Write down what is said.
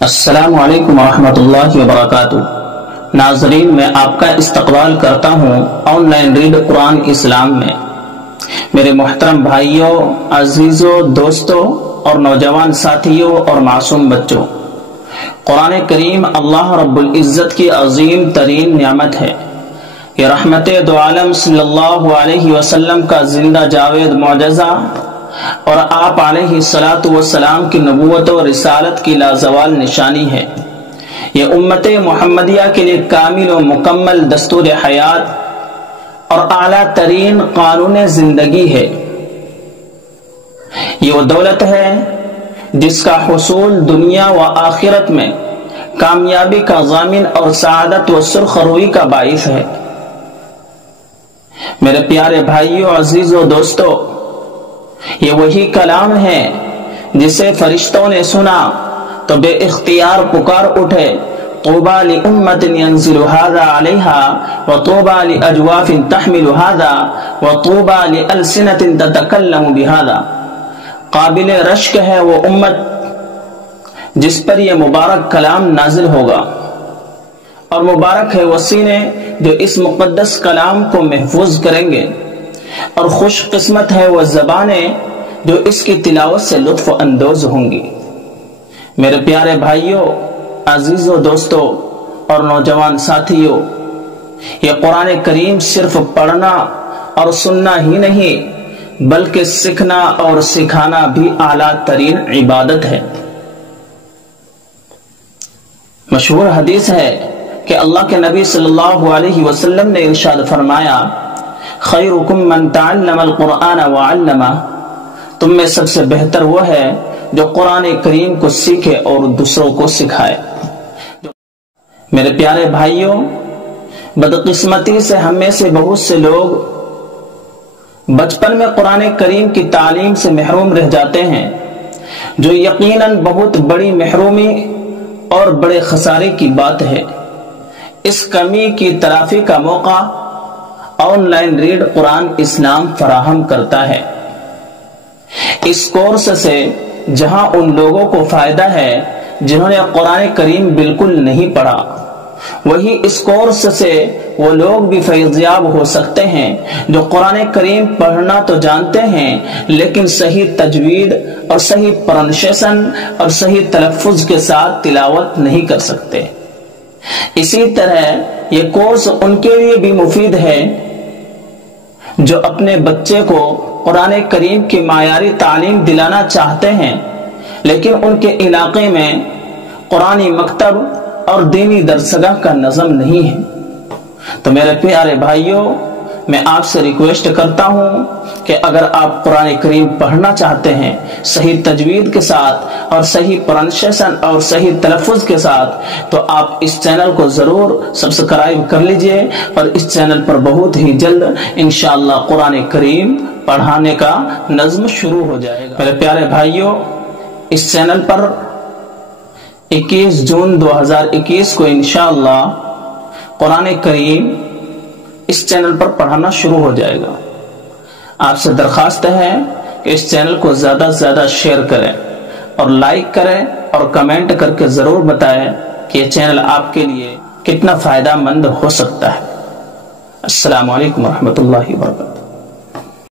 السلام علیکم ورحمۃ اللہ وبرکاتہ۔ ناظرین، میں آپ کا استقبال کرتا ہوں آن لائن ریڈ قرآن اسلام میں۔ میرے محترم بھائیوں، عزیزوں، دوستوں اور نوجوان ساتھیوں اور معصوم بچوں، قرآن کریم اللہ رب العزت کی عظیم ترین نعمت ہے۔ یہ رحمت دو عالم صلی اللہ علیہ وسلم کا زندہ جاوید معجزہ اور آپ علیہ الصلاۃ والسلام کی نبوت و رسالت کی لازوال نشانی ہے۔ یہ امت محمدیہ کے لیے کامل و مکمل دستور حیات اور اعلیٰ ترین قانون زندگی ہے۔ یہ وہ دولت ہے جس کا حصول دنیا و آخرت میں کامیابی کا ضامن اور سعادت و سرخ روئی کا باعث ہے۔ میرے پیارے بھائیوں، عزیزوں، دوستوں، یہ وہی کلام ہے جسے فرشتوں نے سنا تو بے اختیار پکار اٹھے، طوبی لأمة ينزل هذا عليها وطوبى لأجواف تحمل هذا وطوبى لألسنة تتكلم بهذا۔ قابل رشک ہے وہ امت جس پر یہ مبارک کلام نازل ہوگا، اور مبارک ہے وہ سینے جو اس مقدس کلام کو محفوظ کریں گے، اور خوش قسمت ہے وہ زبانیں جو اس کی تلاوت سے لطف اندوز ہوں گی۔ میرے پیارے بھائیوں، عزیزوں، دوستوں اور نوجوان ساتھیوں، یہ قرآن کریم صرف پڑھنا اور سننا ہی نہیں بلکہ سیکھنا اور سکھانا بھی اعلیٰ ترین عبادت ہے۔ مشہور حدیث ہے کہ اللہ کے نبی صلی اللہ علیہ وسلم نے ارشاد فرمایا، خیرکم من تعلم القرآن وعلمہ، تم میں سب سے بہتر وہ ہے جو قرآن کریم کو سیکھے اور دوسروں کو سکھائے۔ میرے پیارے بھائیوں، بدقسمتی سے ہم میں سے بہت سے لوگ بچپن میں قرآن کریم کی تعلیم سے محروم رہ جاتے ہیں، جو یقیناً بہت بڑی محرومی اور بڑے خسارے کی بات ہے۔ اس کمی کی تلافی کا موقع آن لائن ریڈ قرآن اسلام فراہم کرتا ہے۔ اس کورس سے جہاں ان لوگوں کو فائدہ ہے جنہوں نے قرآن کریم بالکل نہیں پڑھا، وہی اس کورس سے وہ لوگ بھی فیض یاب ہو سکتے ہیں جو قرآن کریم پڑھنا تو جانتے ہیں لیکن صحیح تجوید اور صحیح پروننسیشن اور صحیح تلفظ کے ساتھ تلاوت نہیں کر سکتے۔ اسی طرح یہ کورس ان کے لیے بھی مفید ہے جو اپنے بچے کو قرآن کریم کی معیاری تعلیم دلانا چاہتے ہیں لیکن ان کے علاقے میں قرآنی مکتب اور دینی درسگاہ کا نظم نہیں ہے۔ تو میرے پیارے بھائیوں، میں آپ سے ریکویسٹ کرتا ہوں کہ اگر آپ قرآن کریم پڑھنا چاہتے ہیں صحیح تجوید کے ساتھ اور صحیح پروننسیشن اور صحیح تلفظ کے ساتھ، تو آپ اس چینل کو ضرور سبسکرائب کر لیجئے، اور اس چینل پر بہت ہی جلد انشاءاللہ قرآن کریم پڑھانے کا نظم شروع ہو جائے گا۔ میرے پیارے بھائیوں، اس چینل پر 21 جون 2021 کو انشاءاللہ قرآن کریم اس چینل پر پڑھانا شروع ہو جائے گا۔ آپ سے درخواست ہے کہ اس چینل کو زیادہ سے زیادہ شیئر کریں اور لائک کریں اور کمنٹ کر کے ضرور بتائیں کہ یہ چینل آپ کے لیے کتنا فائدہ مند ہو سکتا ہے۔ السلام علیکم ورحمۃ اللہ وبرکاتہ۔